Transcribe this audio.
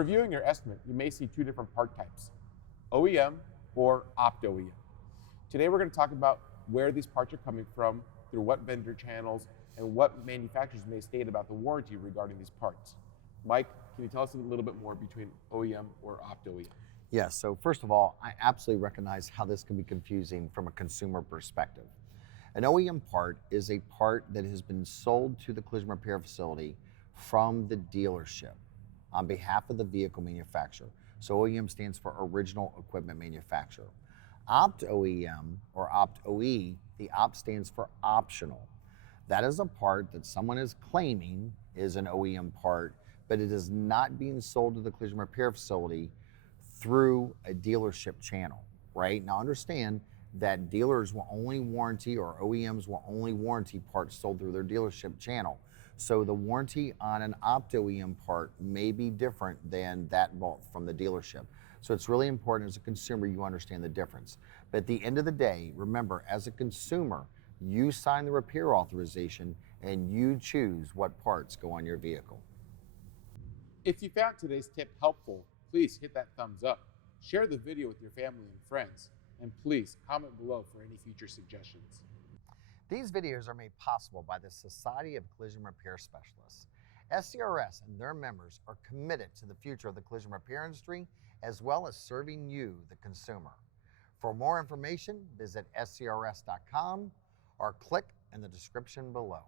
reviewing your estimate, you may see two different part types, OEM or opt-OEM. Today we're going to talk about where these parts are coming from, through what vendor channels, and what manufacturers may state about the warranty regarding these parts. Mike, can you tell us a little bit more between OEM or opt-OEM? Yes, so first of all, I absolutely recognize how this can be confusing from a consumer perspective. An OEM part is a part that has been sold to the collision repair facility from the dealership on behalf of the vehicle manufacturer. So OEM stands for Original Equipment Manufacturer. Opt-OEM or opt-OE, the opt stands for optional. That is a part that someone is claiming is an OEM part, but it is not being sold to the collision repair facility through a dealership channel, right? Now understand that dealers will only warranty, or OEMs will only warranty parts sold through their dealership channel. So the warranty on an opt-OEM part may be different than that bought from the dealership. So it's really important as a consumer you understand the difference. But at the end of the day, remember, as a consumer, you sign the repair authorization and you choose what parts go on your vehicle. If you found today's tip helpful, please hit that thumbs up, share the video with your family and friends, and please comment below for any future suggestions. These videos are made possible by the Society of Collision Repair Specialists. SCRS and their members are committed to the future of the collision repair industry, as well as serving you, the consumer. For more information, visit scrs.com or click in the description below.